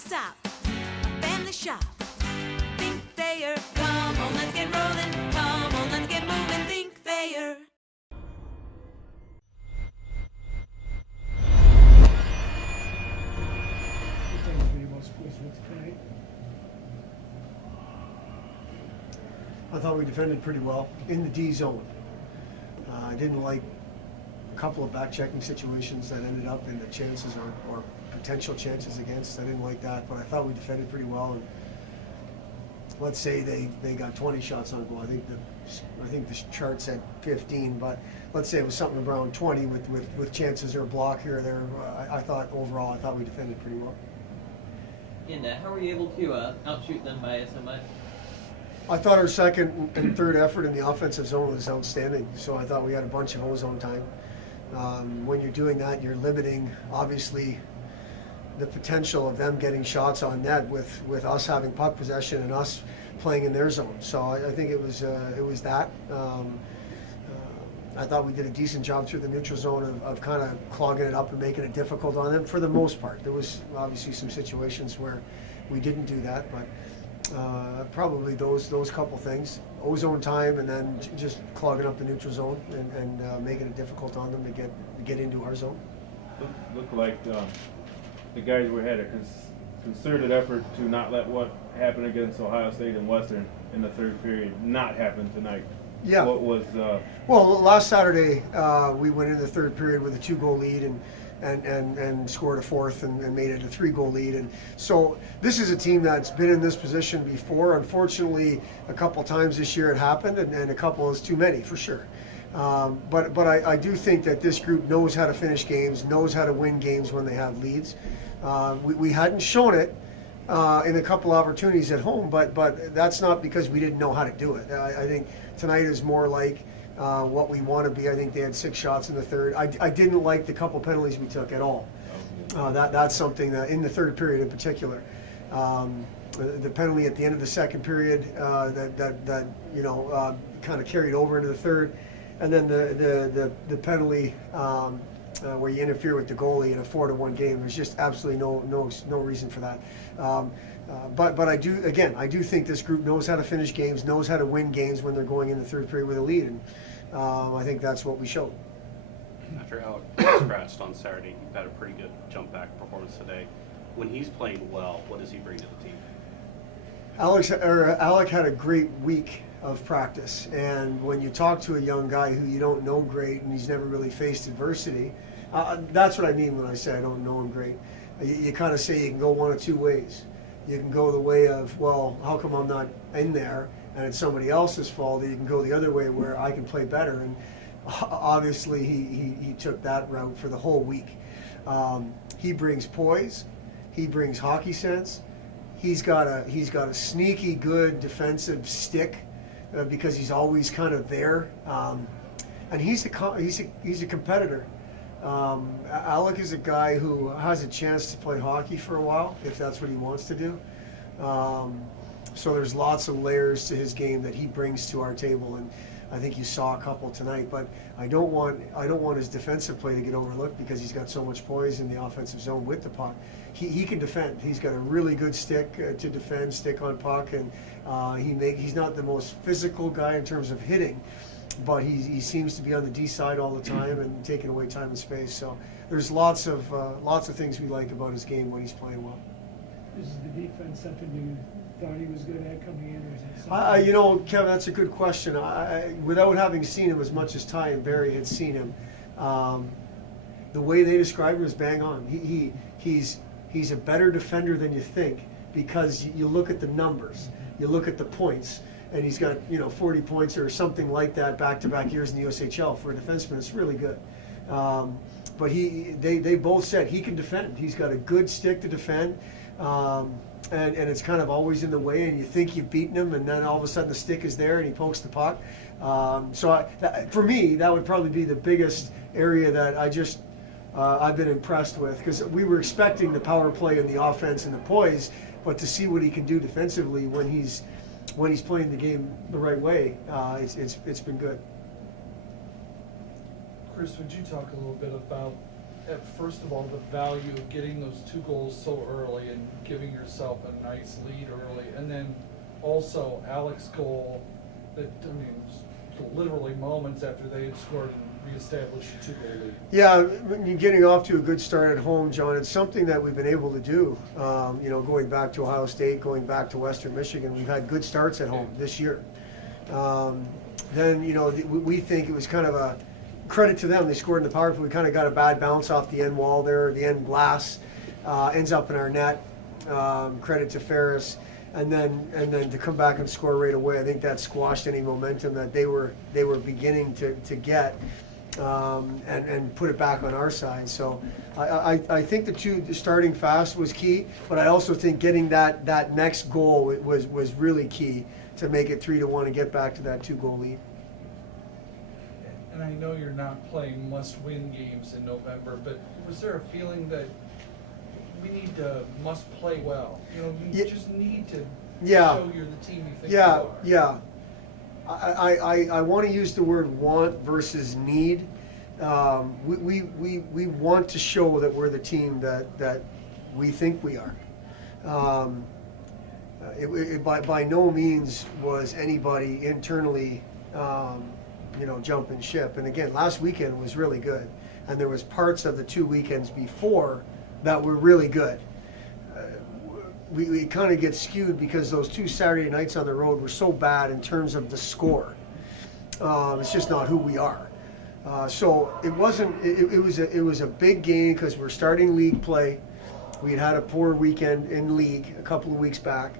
stop. A family shop. Think Thayer. Come on, let's get rolling. Come on, let's get moving. Think Thayer. I thought we defended pretty well in the D zone. I didn't like a couple of back-checking situations that ended up in the chances or potential chances against. I didn't like that, but I thought we defended pretty well. And let's say they got 20 shots on goal. I think the chart said 15, but let's say it was something around 20 with chances or a block here or there. I thought overall, I thought we defended pretty well. And how were you able to outshoot them by so much? I thought our second and third effort in the offensive zone was outstanding. So I thought we had a bunch of O-zone time. When you're doing that, you're limiting, obviously, the potential of them getting shots on net with us having puck possession and us playing in their zone. So I think it was that. I thought we did a decent job through the neutral zone of kind of clogging it up and making it difficult on them for the most part. There was obviously some situations where we didn't do that, but probably those couple things. O-zone time and then just clogging up the neutral zone and making it difficult on them to get into our zone. Looked like the guys had a concerted effort to not let what happened against Ohio State and Western in the third period not happen tonight. Yeah. What was? Well, last Saturday we went into the third period with a 2-goal lead and scored a fourth and made it a 3-goal lead. And so this is a team that's been in this position before. Unfortunately, a couple times this year it happened, and a couple is too many for sure. But I do think that this group knows how to finish games, knows how to win games when they have leads. We hadn't shown it in a couple opportunities at home, but that's not because we didn't know how to do it. I think tonight is more like what we want to be. I think they had 6 shots in the third. I didn't like the couple penalties we took at all. That's something that in the third period in particular. The penalty at the end of the second period that kind of carried over into the third, and then the penalty where you interfere with the goalie in a 4-1 game. There's just absolutely no reason for that. But I do think this group knows how to finish games, knows how to win games when they're going in the third period with a lead, and I think that's what we showed. After Alec was scratched on Saturday, he had a pretty good jump back performance today. When he's playing well, what does he bring to the team? Alec had a great week of practice, and when you talk to a young guy who you don't know great and he's never really faced adversity, that's what I mean when I say I don't know him great. You kind of say you can go one of two ways. You can go the way of, well, how come I'm not in there and it's somebody else's fault? Or you can go the other way where I can play better, and obviously he took that route for the whole week. He brings poise, he brings hockey sense. He's got a sneaky good defensive stick because he's always kind of there, and he's a competitor. Alec is a guy who has a chance to play hockey for a while if that's what he wants to do. So there's lots of layers to his game that he brings to our table, and I think you saw a couple tonight. But I don't want his defensive play to get overlooked because he's got so much poise in the offensive zone with the puck. He can defend. He's got a really good stick to defend, stick on puck, and he's not the most physical guy in terms of hitting, but he seems to be on the D side all the time and taking away time and space. So there's lots of things we like about his game when he's playing well. Is the defense something you thought he was good at coming in, or is it something? Kevin, that's a good question. Without having seen him as much as Ty and Barry had seen him, the way they described him is bang on. He's a better defender than you think because you look at the numbers, you look at the points, and he's got 40 points or something like that back-to-back years in the USHL. For a defenseman, it's really good. But they both said he can defend. He's got a good stick to defend, and it's kind of always in the way, and you think you've beaten him, and then all of a sudden the stick is there and he pokes the puck. For me, that would probably be the biggest area that I've been impressed with, because we were expecting the power play and the offense and the poise, but to see what he can do defensively when he's playing the game the right way, it's been good. Chris, would you talk a little bit about at first of all, the value of getting those 2 goals so early and giving yourself a nice lead early, and then also Alex's goal that, I mean, was literally moments after they had scored and reestablished a 2-goal lead. Yeah, when you're getting off to a good start at home, John, it's something that we've been able to do. Going back to Ohio State, going back to Western Michigan, we've had good starts at home this year. Then, we think it was kind of a credit to them. They scored in the power play. We kind of got a bad bounce off the end wall there. The end glass ends up in our net. Credit to Ferris. And then to come back and score right away, I think that squashed any momentum that they were beginning to get, and put it back on our side. So I think the starting fast was key, but I also think getting that next goal was really key to make it 3-1 and get back to that 2-goal lead. And I know you're not playing must-win games in November, but was there a feeling that we need to must-play well? You just need to show you're the team you think you are. Yeah. I want to use the word want versus need. We want to show that we're the team that we think we are. By no means was anybody internally jumping ship. And again, last weekend was really good, and there was parts of the 2 weekends before that were really good. We kind of get skewed because those 2 Saturday nights on the road were so bad in terms of the score. It's just not who we are. So it wasn't. It was a big game because we're starting league play. We'd had a poor weekend in league a couple of weeks back.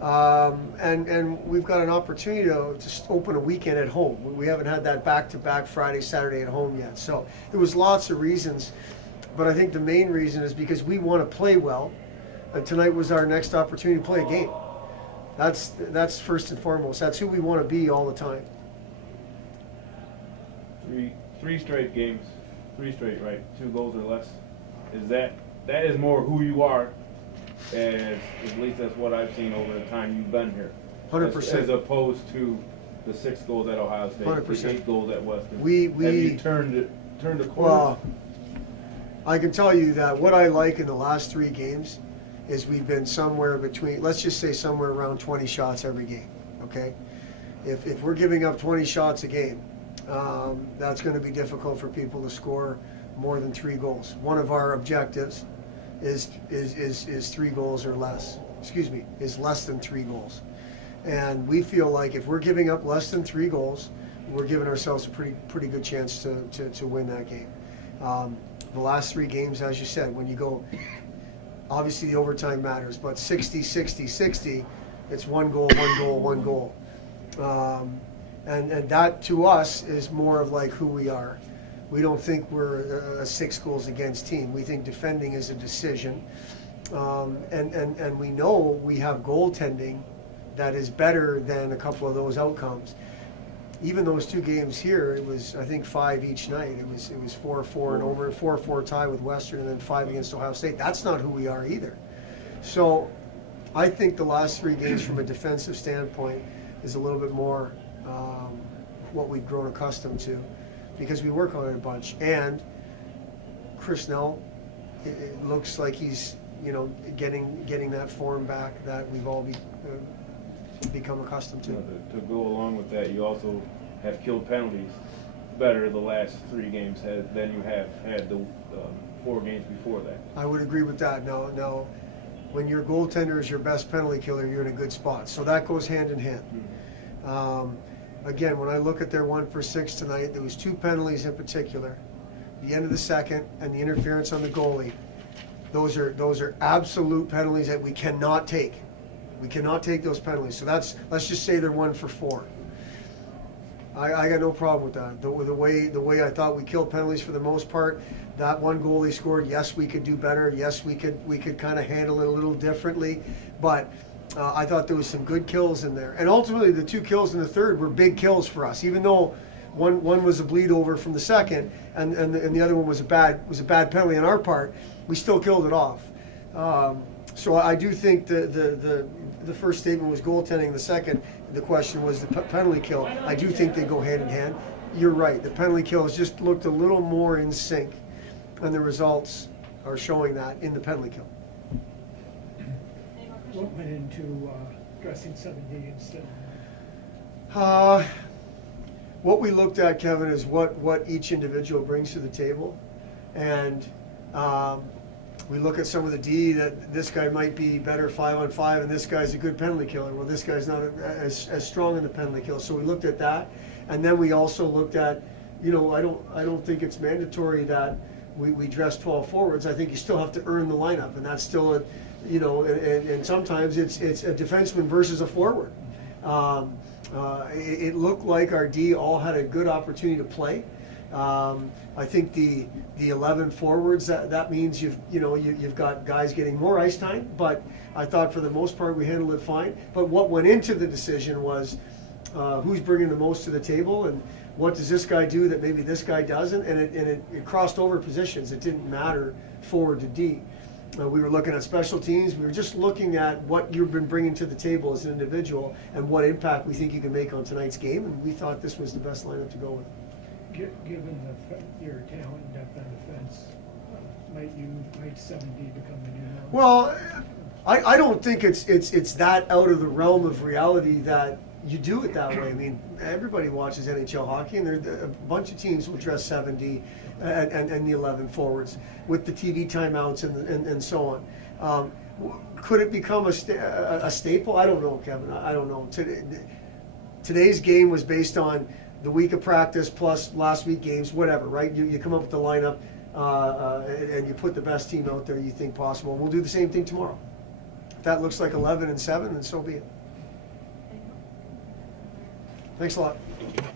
And we've got an opportunity to open a weekend at home. We haven't had that back-to-back Friday, Saturday at home yet. So there was lots of reasons, but I think the main reason is because we want to play well, and tonight was our next opportunity to play a game. That's first and foremost. That's who we want to be all the time. Three straight games, 3 straight, right? 2 goals or less. That is more who you are. As at least that's what I've seen over the time you've been here. 100%. As opposed to the 6 goals at Ohio State, 100%. the 8 goals at Western. Have you turned the corner? Well, I can tell you that what I like in the last 3 games is we've been somewhere between, let's just say somewhere around 20 shots every game, okay? If we're giving up 20 shots a game, that's going to be difficult for people to score more than 3 goals. One of our objectives is 3 goals or less. Is less than 3 goals. And we feel like if we're giving up less than 3 goals, we're giving ourselves a pretty good chance to win that game. The last 3 games, as you said, when you go, obviously the overtime matters, but 60-60-60, it's 1 goal, 1 goal, 1 goal. And that to us is more of like who we are. We don't think we're a 6 goals against team. We think defending is a decision. And we know we have goaltending that is better than a couple of those outcomes. Even those 2 games here, it was, I think, 5 each night. It was 4-4 and over, 4-4 tie with Western, and then 5 against Ohio State. That's not who we are either. So I think the last 3 games from a defensive standpoint is a little bit more what we've grown accustomed to, because we work on it a bunch. And Chris Nell, it looks like he's getting that form back that we've all become accustomed to. To go along with that, you also have killed penalties better the last 3 games than you have had the 4 games before that. I would agree with that. Now, when your goaltender is your best penalty killer, you're in a good spot. So that goes hand in hand. Mm-hmm. Again, when I look at their 1 for 6 tonight, there was 2 penalties in particular. The end of the second and the interference on the goalie. Those are absolute penalties that we cannot take. We cannot take those penalties. So let's just say they're 1 for 4. I got no problem with that. The way I thought we killed penalties for the most part. That 1 goal they scored, yes, we could do better. Yes, we could kind of handle it a little differently. But I thought there was some good kills in there. And ultimately, the 2 kills in the third were big kills for us, even though one was a bleed over from the second, and the other one was a bad penalty on our part. We still killed it off. So I do think the first statement was goaltending. The second, the question was the penalty kill. I do think they go hand in hand. You're right. The penalty kills just looked a little more in sync And the results are showing that in the penalty kill. What went into dressing 7D instead? What we looked at, Kevin, is what each individual brings to the table. And we look at some of the D, that this guy might be better 5-on-5 and this guy's a good penalty killer. Well, this guy's not as strong in the penalty kill. So we looked at that. And then we also looked at, you know, I don't think it's mandatory that we dress 12 forwards. I think you still have to earn the lineup, and that's still a, you know, and sometimes it's a defenseman versus a forward. It looked like our D all had a good opportunity to play. I think the 11 forwards, that means you've got guys getting more ice time, but I thought for the most part we handled it fine. But what went into the decision was who's bringing the most to the table, and what does this guy do that maybe this guy doesn't, and it crossed over positions. It didn't matter forward to D. We were looking at special teams. We were just looking at what you've been bringing to the table as an individual and what impact we think you can make on tonight's game, and we thought this was the best lineup to go with. Given your talent and depth on defense, might 7D become the new norm? Well, I don't think it's that out of the realm of reality that you do it that way. I mean, everybody watches NHL hockey, and a bunch of teams will dress 7D and the 11 forwards with the TV timeouts and so on. Could it become a staple? I don't know, Kevin. I don't know. Today's game was based on the week of practice plus last week games, whatever, right? You come up with the lineup and you put the best team out there you think possible. We'll do the same thing tomorrow. If that looks like 11 and 7, then so be it. Thanks a lot. Thank you.